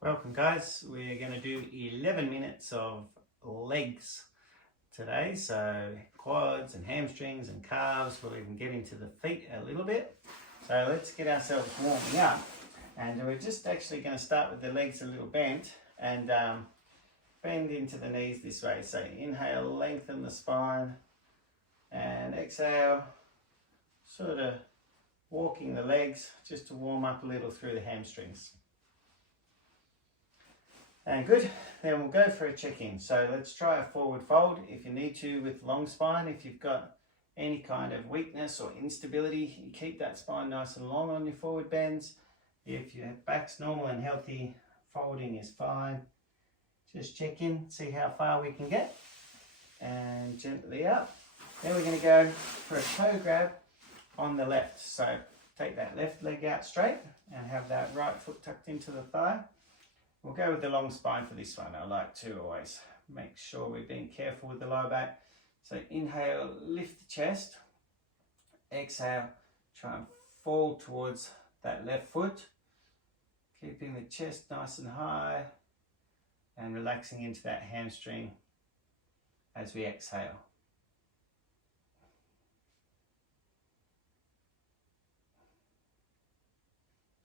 Welcome guys, we're going to do 11 minutes of legs today, so quads and hamstrings and calves. We'll even get into the feet a little bit. So let's get ourselves warming up, and we're just actually going to start with the legs a little bent and bend into the knees this way. So inhale, lengthen the spine, and exhale, sort of walking the legs just to warm up a little through the hamstrings. And good, then we'll go for a check-in. So let's try a forward fold if you need to with long spine. If you've got any kind of weakness or instability, you keep that spine nice and long on your forward bends. If your back's normal and healthy, folding is fine. Just check in, see how far we can get, and gently up. Then we're going to go for a toe grab on the left. So take that left leg out straight and have that right foot tucked into the thigh. We'll go with the long spine for this one. I like to always make sure we're being careful with the lower back. So inhale, lift the chest. Exhale, try and fall towards that left foot. Keeping the chest nice and high and relaxing into that hamstring as we exhale.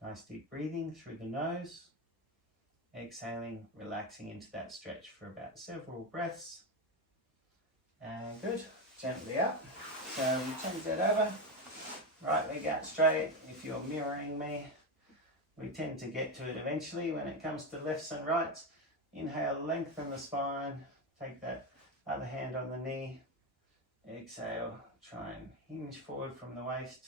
Nice deep breathing through the nose. Exhaling, relaxing into that stretch for about several breaths. And good, gently up. So we change that over. Right leg out straight. If you're mirroring me, we tend to get to it eventually when it comes to lefts and rights. Inhale, lengthen the spine. Take that other hand on the knee. Exhale, try and hinge forward from the waist.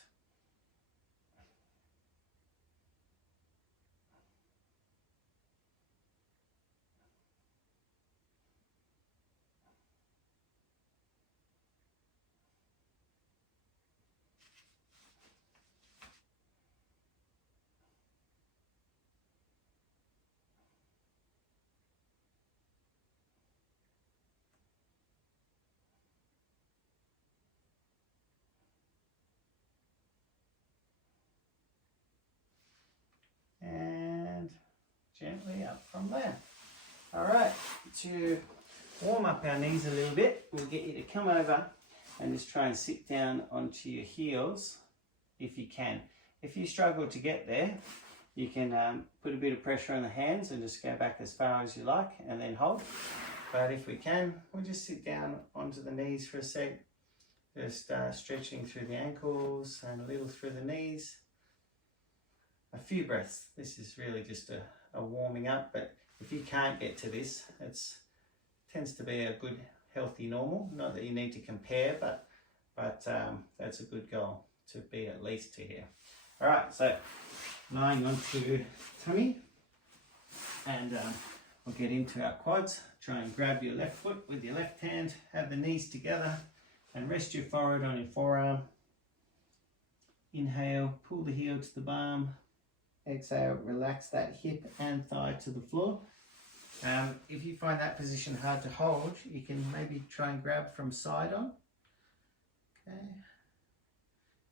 And gently up from there. All right, to warm up our knees a little bit, we'll get you to come over and just try and sit down onto your heels if you can. If you struggle to get there, you can put a bit of pressure on the hands and just go back as far as you like and then hold. But if we can, we'll just sit down onto the knees for a sec, just stretching through the ankles and a little through the knees. A few breaths. This is really just a warming up, but if you can't get to this, it tends to be a good healthy normal. Not that you need to compare, but that's a good goal to be at least to here. All right, so lying onto tummy, and we'll get into our quads. Try and grab your left foot with your left hand, have the knees together, and rest your forehead on your forearm. Inhale, pull the heel to the palm. Exhale, relax that hip and thigh to the floor. If you find that position hard to hold, you can maybe try and grab from side on. Okay.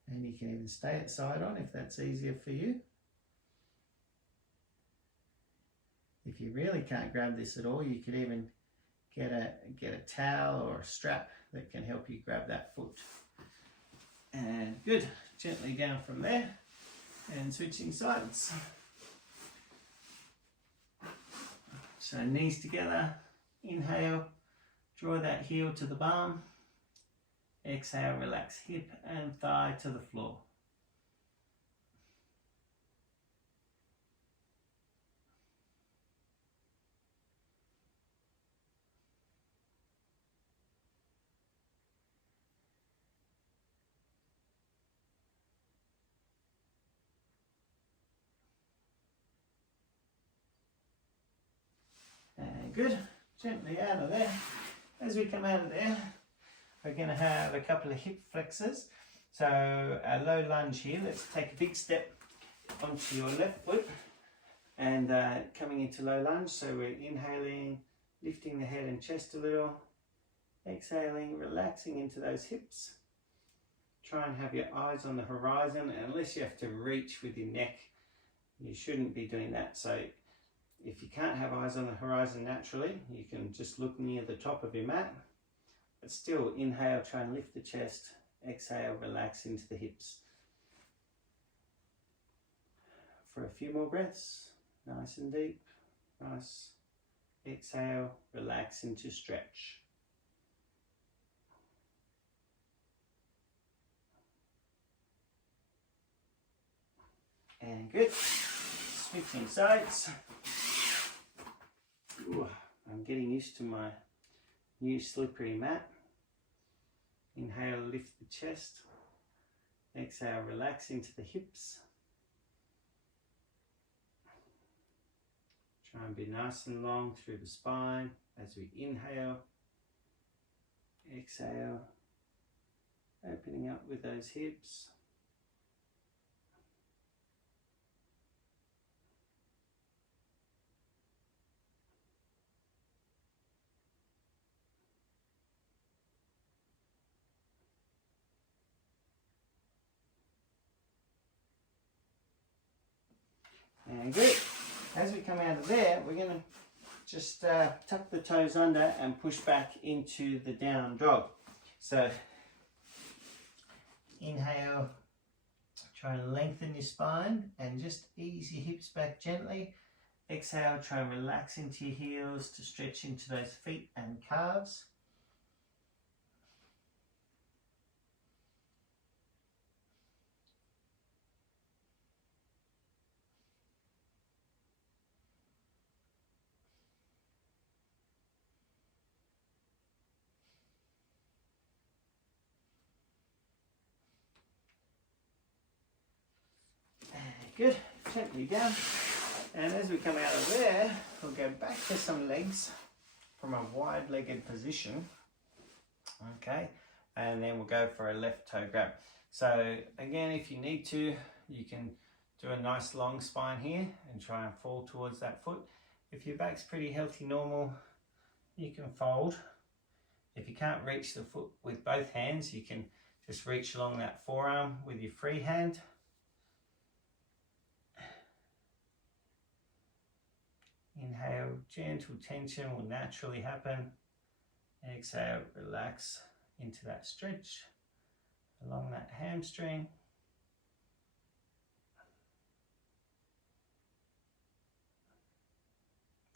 And you can even stay at side on if that's easier for you. If you really can't grab this at all, you could even get a towel or a strap that can help you grab that foot. And good, gently down from there. And switching sides. So knees together, inhale, draw that heel to the palm. Exhale, relax hip and thigh to the floor. Good, gently out of there. As we come out of there, we're going to have a couple of hip flexors. So a low lunge here. Let's take a big step onto your left foot and coming into low lunge. So we're inhaling, lifting the head and chest a little. Exhaling, relaxing into those hips. Try and have your eyes on the horizon, and unless you have to reach with your neck, you shouldn't be doing that. So If you can't have eyes on the horizon naturally, you can just look near the top of your mat. But still, inhale, try and lift the chest. Exhale, relax into the hips. For a few more breaths, nice and deep. Nice. Exhale, relax into stretch. And good. Switching sides. Ooh, I'm getting used to my new slippery mat. Inhale, lift the chest. Exhale, relax into the hips. Try and be nice and long through the spine as we inhale. Exhale, opening up with those hips. And good. As we come out of there, we're going to just tuck the toes under and push back into the down dog. So inhale, try and lengthen your spine and just ease your hips back gently. Exhale, try and relax into your heels to stretch into those feet and calves. Good, gently down. And as we come out of there, we'll go back to some legs from a wide-legged position. Okay, and then we'll go for a left toe grab. So again, if you need to, you can do a nice long spine here and try and fall towards that foot. If your back's pretty healthy, normal, you can fold. If you can't reach the foot with both hands, you can just reach along that forearm with your free hand. Inhale, gentle tension will naturally happen. Exhale, relax into that stretch along that hamstring.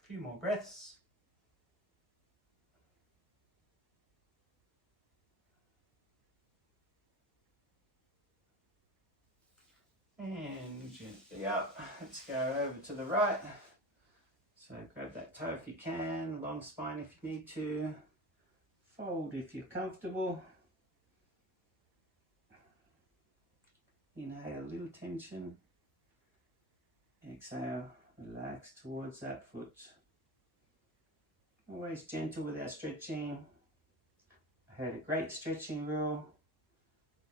A few more breaths. And gently up. Let's go over to the right. So grab that toe if you can, long spine if you need to, fold if you're comfortable. Inhale, a little tension. Exhale, relax towards that foot. Always gentle with our stretching. I heard a great stretching rule,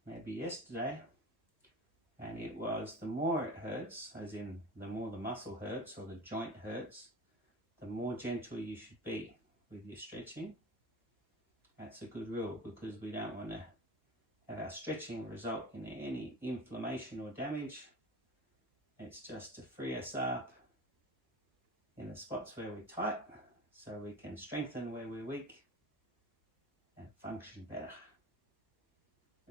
maybe yesterday, and it was the more it hurts, as in the more the muscle hurts or the joint hurts, the more gentle you should be with your stretching. That's a good rule because we don't want to have our stretching result in any inflammation or damage. It's just to free us up in the spots where we're tight so we can strengthen where we're weak and function better.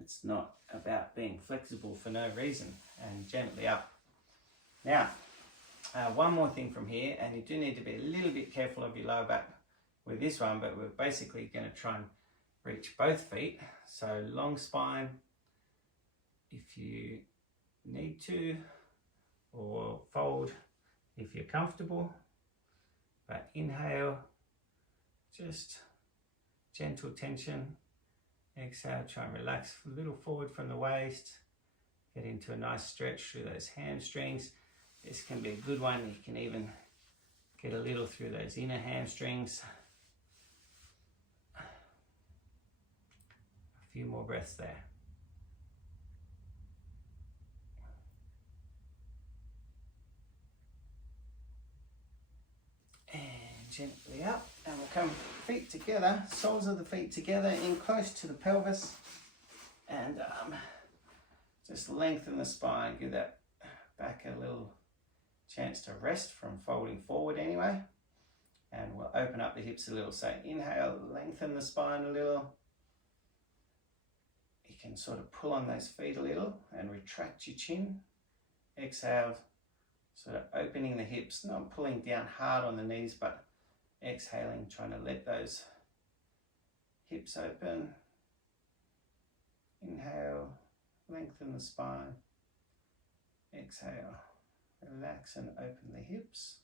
It's not about being flexible for no reason, and gently up. Now, one more thing from here, and you do need to be a little bit careful of your lower back with this one, but we're basically going to try and reach both feet. So long spine if you need to, or fold if you're comfortable. But inhale, just gentle tension. Exhale, try and relax a little forward from the waist. Get into a nice stretch through those hamstrings. This can be a good one. You can even get a little through those inner hamstrings. A few more breaths there. And gently up, and we'll come feet together, soles of the feet together in close to the pelvis, and just lengthen the spine, give that back a little chance to rest from folding forward anyway. And we'll open up the hips a little. So inhale, lengthen the spine a little. You can sort of pull on those feet a little and retract your chin. Exhale, sort of opening the hips, not pulling down hard on the knees, but exhaling, trying to let those hips open. Inhale, lengthen the spine. Exhale, relax and open the hips.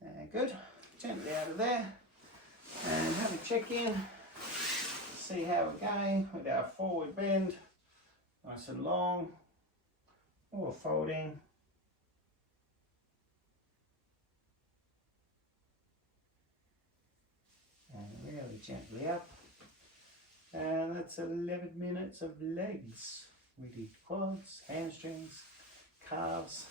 And good. Gently out of there. And have a check in. See how we're going with our forward bend. Nice and long. Or folding. And really gently up. And that's 11 minutes of legs. We did quads, hamstrings, calves,